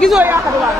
gisoo yàq du baax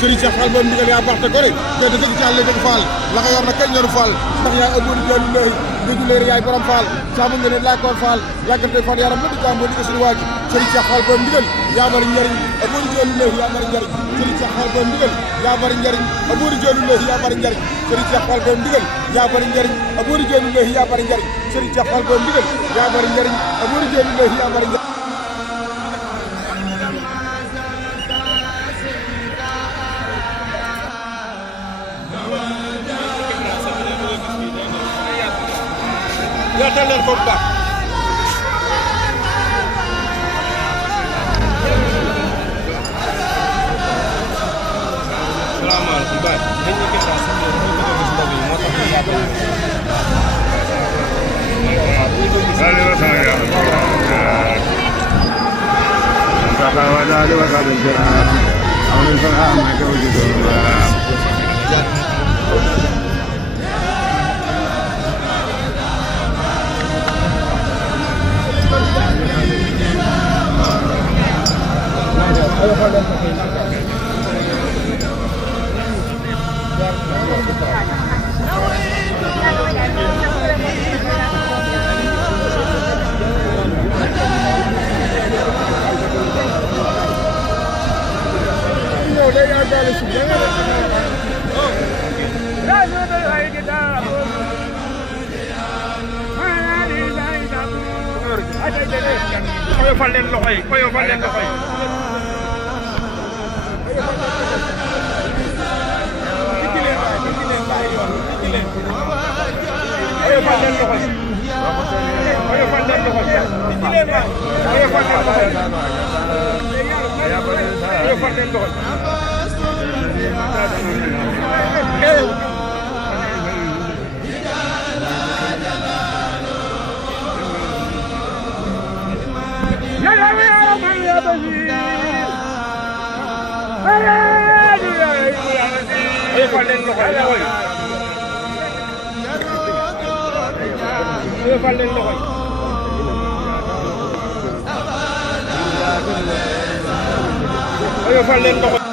Serigne Cheikh Fall moom ndigal yaa baax te gore te dëgg ci Yàlla dëgg Fall la nga yor na kañ ñoru Fall ndax yaay ëbboon jëlu lay dëgg leer yaay borom Fall saamu nga ne laa koon Fall yàggante fan yaram ba di jàmboo di suñu waaju Serigne Cheikh Fall moom ndigal yaa bari njariñ ëbboon jëlu lay yaa bari njariñ Serigne Cheikh Fall moom ndigal yaa bari njariñ ëbboon jëlu lay yaa bari njariñ Serigne Cheikh Fall moom ndigal yaa bari njariñ ëbboon jëlu lay yaa bari njariñ Serigne Cheikh Fall moom ndigal yaa bari njariñ ëbboon jëlu lay yaa bari njariñ yaatal leen ko bu baax salaamaaleykum baay dañ ñu gis sax ñu bëgg gis ndaw yi moo tax ñu yaatal Sali wa sala ya Saka wa dali wa sala jara awon fa ma ko jido oyofal leen loxo yi oyofal leen loxo yi fal leen loxo fal leen loxo